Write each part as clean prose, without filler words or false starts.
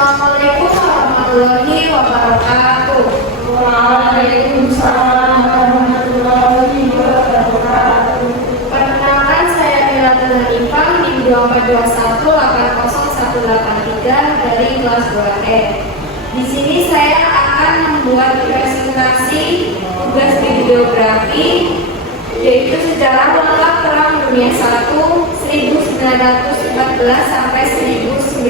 Assalamualaikum warahmatullahi wabarakatuh. Waalaikumsalam warahmatullahi wabarakatuh. Perkenalkan, saya Mila Hanifah, NIM 24218018 dari kelas 2E. Di sini saya akan membuat presentasi tugas bibliografi, yaitu sejarah lengkap Perang Dunia I 1914 sampai 1918.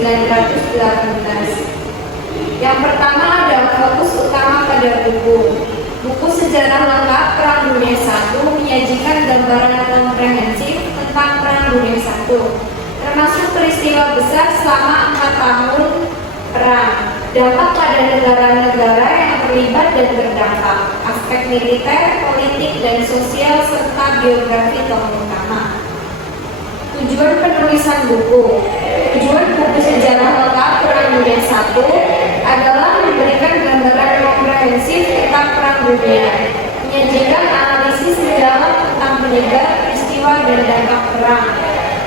Yang pertama adalah fokus utama pada buku. Buku sejarah lengkap Perang Dunia I menyajikan gambaran komprehensif tentang Perang Dunia I, termasuk peristiwa besar selama 4 tahun perang, dampak pada negara-negara yang terlibat dan terdampak, aspek militer, politik, dan sosial, serta biografi tokoh utama. Tujuan penulisan buku. Tujuan buku sejarah lengkap Perang Dunia I adalah memberikan gambaran komprehensif tentang Perang Dunia, menyajikan analisis mendalam tentang penyebab, peristiwa, dan dampak perang,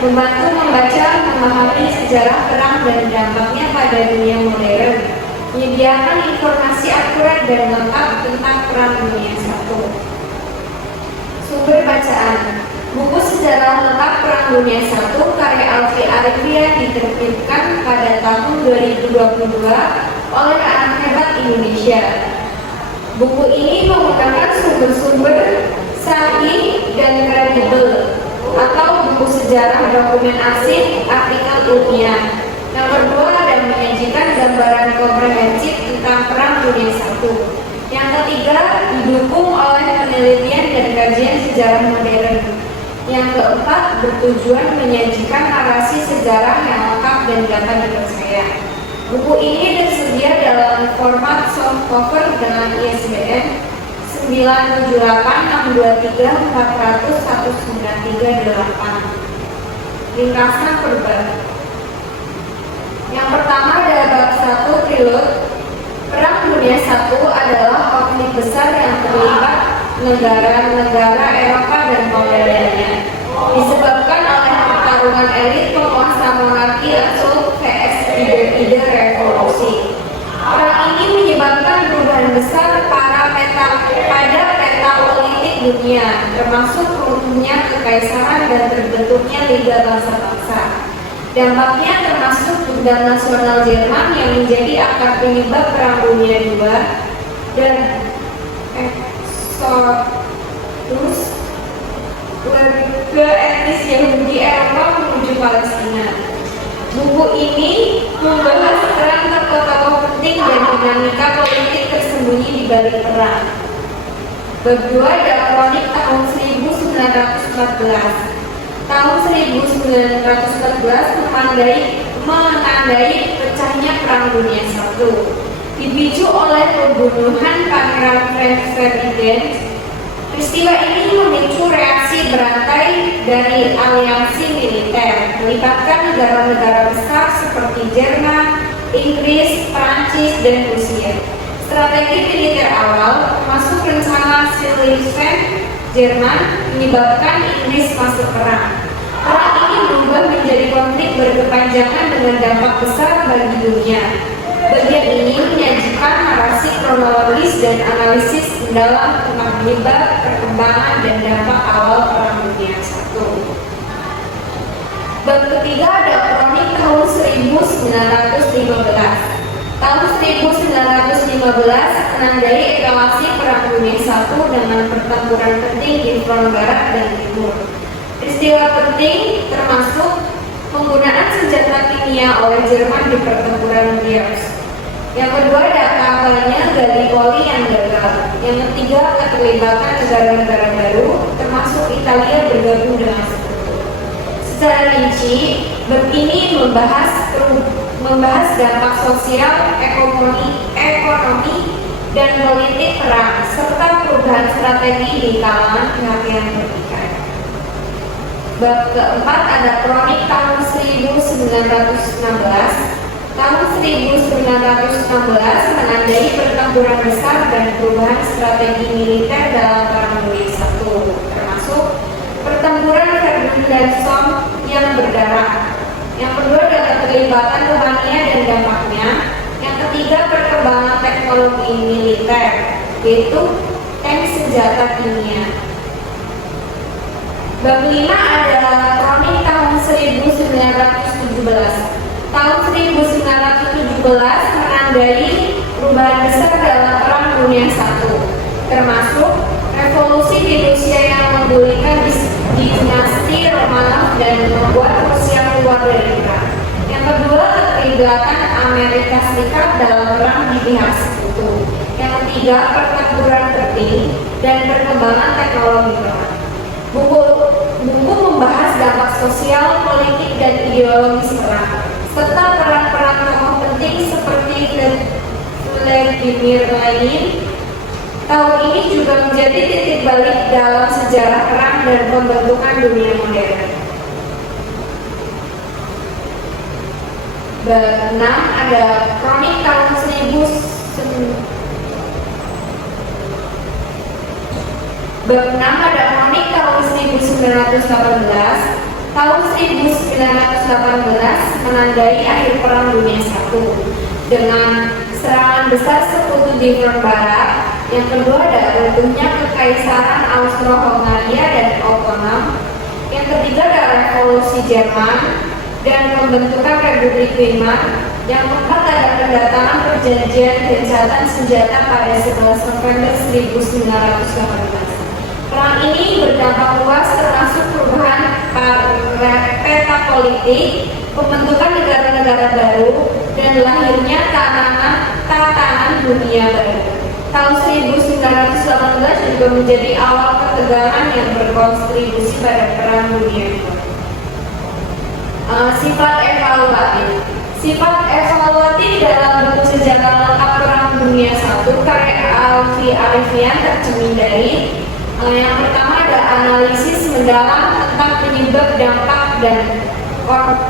membantu membaca, memahami sejarah perang dan dampaknya pada dunia modern, menyediakan informasi akurat dan lengkap tentang Perang Dunia I. Sumber bacaan. Buku sejarah lengkap Perang Dunia I karya Alfi Arifia diterbitkan pada tahun 2022 oleh anak hebat Indonesia. Buku ini menggunakan sumber-sumber sahih dan kredibel, atau buku sejarah dokumen asing artikel ilmiah. Yang kedua adalah menyajikan gambaran komprehensif tentang Perang Dunia I. Yang ketiga, didukung oleh penelitian dan kajian sejarah modern. Yang keempat, bertujuan menyajikan narasi sejarah yang lengkap dan dapat dipercaya. Buku ini tersedia dalam format softcover dengan ISBN 9786234019338. Ringkasan per bab. Yang pertama adalah bab 1 prelude. Perang Dunia I adalah konflik besar yang terlibat negara-negara Eropa dan Polandia, disebabkan oleh pertarungan elit penguasa monarki atau vs ide-ide revolusi. Perang ini menyebabkan perubahan besar pada peta politik dunia, termasuk runtuhnya kekaisaran dan terbentuknya Liga Bangsa-Bangsa. Dampaknya termasuk dendam nasional Jerman yang menjadi akar penyebab Perang Dunia II dan terus warga etnis Yahudi Eropa menuju Palestina. Buku ini membahas peran tokoh-tokoh penting dan dinamika politik tersembunyi di balik perang. Bab 2 adalah kronik tahun 1914. Tahun 1914 menandai pecahnya Perang Dunia I. Dipicu oleh pembunuhan Pangeran Franz Ferdinand. Peristiwa ini memicu reaksi berantai dari aliansi militer, melibatkan negara-negara besar seperti Jerman, Inggris, Prancis, dan Rusia. Strategi militer awal, termasuk rencana Schleswig Jerman, menyebabkan Inggris masuk perang. Perang ini berubah menjadi konflik berkepanjangan dengan dampak besar bagi dunia. Bagian ini menyajikan narasi kronologis dan analisis mendalam tentang penyebab, perkembangan, dan dampak awal Perang Dunia I. Bab ketiga ada kronik tahun 1915. Tahun 1915 menandai eskalasi Perang Dunia I dengan pertempuran penting di front barat dan timur. Peristiwa penting termasuk penggunaan senjata kimia oleh Jerman di pertempuran Briers. Yang kedua ada kampanye Gallipoli yang gagal. Yang ketiga keterlibatan negara-negara baru, termasuk Italia bergabung dengan Sekutu. Secara rinci, bab ini membahas dampak sosial, ekonomi, dan politik perang, serta perubahan strategi di kalangan pihak yang bertikai. Bab keempat ada kronik tahun 1916. Tahun 1916 menandai pertempuran besar dan perubahan strategi militer dalam Perang Dunia I, termasuk pertempuran Verdun dan Somme yang berdarah. Yang kedua adalah keterlibatan Rumania dan dampaknya, yaitu tank senjata kimia. Bab 5 adalah kronik tahun 1917. Tahun 1917 menandai perubahan besar dalam Perang Dunia I, termasuk revolusi di Rusia yang menggulingkan dinasti Romanov dan membuat Rusia keluar dari perang. Yang kedua, keterlibatan Amerika Serikat dalam perang di pihak sekutu. Yang ketiga, pertempuran tertib dan perkembangan teknologi perang. Buku membahas dampak sosial, politik, dan ideologis perang, serta peran-peran tokoh penting seperti Vladimir Lenin. Tahun ini juga menjadi titik balik dalam sejarah perang dan pembentukan dunia modern. Bab 6 ada kronik tahun 1918. Tahun 1918 menandai akhir Perang Dunia I dengan serangan besar sekutu di front barat. Yang kedua ada runtuhnya Kekaisaran Austro-Hongaria dan Otonom. Yang ketiga ada revolusi Jerman dan pembentukan Republik Weimar. Yang keempat ada pendatangan perjanjian gencatan senjata pada 11 November 1918. Perang ini berdampak luas termasuk perubahan peta politik, pembentukan negara-negara baru, dan lahirnya tatanan dunia baru. Tahun 1918 juga menjadi awal ketegangan yang berkontribusi pada Perang Dunia II. Sifat evaluatif. Sifat evaluatif dalam buku sejarah lengkap Perang Dunia I karya Alfi Arifian tercermin dari yang pertama ada analisis mendalam tentang penyebab, dampak, dan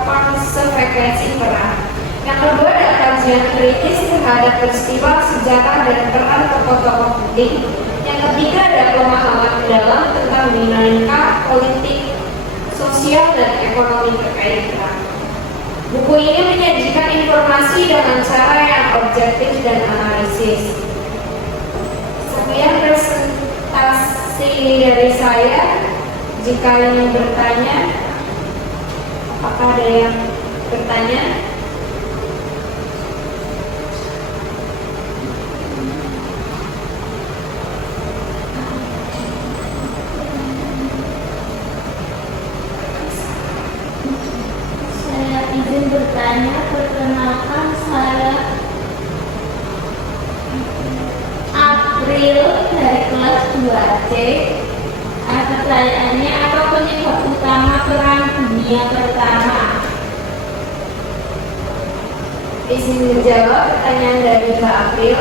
konsekuensi perang. Yang kedua ada kajian kritis terhadap peristiwa, sejarah, dan peran tokoh-tokoh penting. Yang ketiga ada pemahaman mendalam tentang dinamika politik, sosial, dan ekonomi terkait perang. Buku ini menyajikan informasi dengan cara yang objektif dan analisis. Sekian presentasi dari saya. Jika ingin bertanya, apakah ada yang bertanya? Saya izin bertanya, perkenalkan saya April dari kelas 2C. Pertanyaannya, apa penyebab utama Perang Dunia Pertama? Izin menjawab pertanyaan dari Mbak April.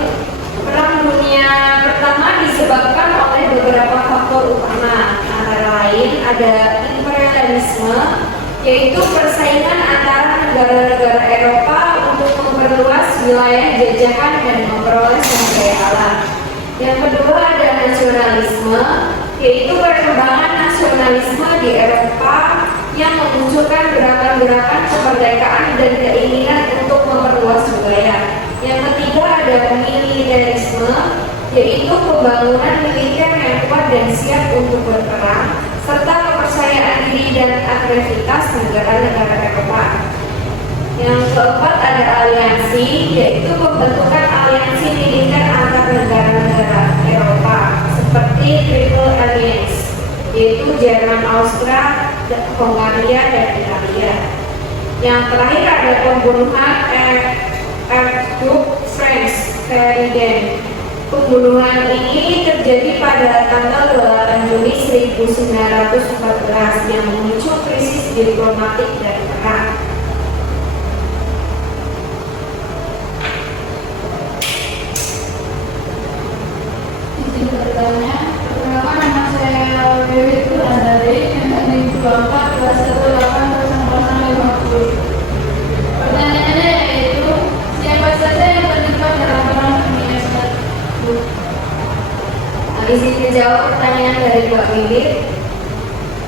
Perang Dunia Pertama disebabkan oleh beberapa faktor utama, antara lain ada imperialisme, yaitu persaingan antara negara-negara Eropa untuk memperluas wilayah jajahan dan memperoleh sumber daya alam. Yang kedua ada nasionalisme, yaitu perkembangan nasionalisme di Eropa yang memunculkan gerakan-gerakan kemerdekaan dan keinginan untuk memperluas wilayah. Yang ketiga ada militerisme, yaitu pembangunan militer yang kuat dan siap untuk berperang, serta kepercayaan diri dan aktivitas negara-negara Eropa. Yang keempat ada aliansi, yaitu pembentukan aliansi militer antar negara-negara Eropa seperti Triple Alliance, yaitu Jerman, Austria, Hongaria, dan Italia. Yang terakhir ada pembunuhan Archduke Franz Ferdinand. Pembunuhan ini terjadi pada tanggal 8 Juni 1914 yang memicu krisis diplomatik dan perang. Izin bertanya, pertama nama saya Dewi Tulandari, NIM 24 kelas 18 Pertanyaannya yaitu, siapa saja yang terlibat dalam Perang Dunia I? Izin menjawab pertanyaan dari Mbak Bibit.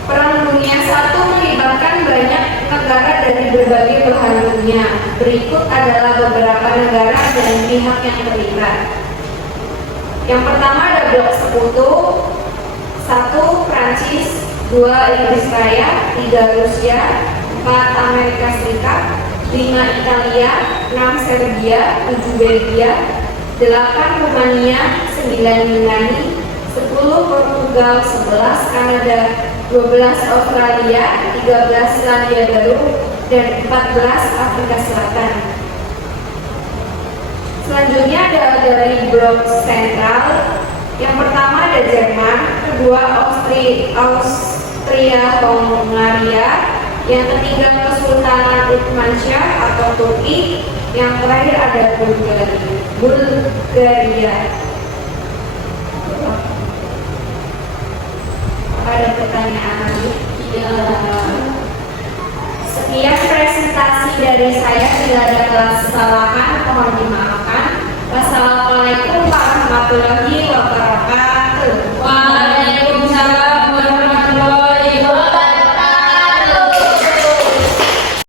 Perang Dunia I melibatkan banyak negara dari berbagai belahan dunia. Berikut adalah beberapa negara dan pihak yang terlibat. Yang pertama ada blok sekutu, 1 Prancis, 2 Inggris Raya, 3 Rusia, 4 Amerika Serikat, 5 Italia, 6 Serbia, 7 Belgia, 8 Rumania, 9 Yunani, 10 Portugal, 11 Kanada, 12 Australia, 13 Selandia Baru, dan 14 Afrika Selatan. Selanjutnya ada dari blok sentral. Yang pertama ada Jerman, kedua Austria-Hongaria, yang ketiga Kesultanan Turkmensyah atau Turki, yang terakhir ada Bulgaria. Ada pertanyaan lagi? Sekian presentasi dari saya. Bila ada kesalahan mohon dimaafkan. Wassalamualaikum warahmatullahi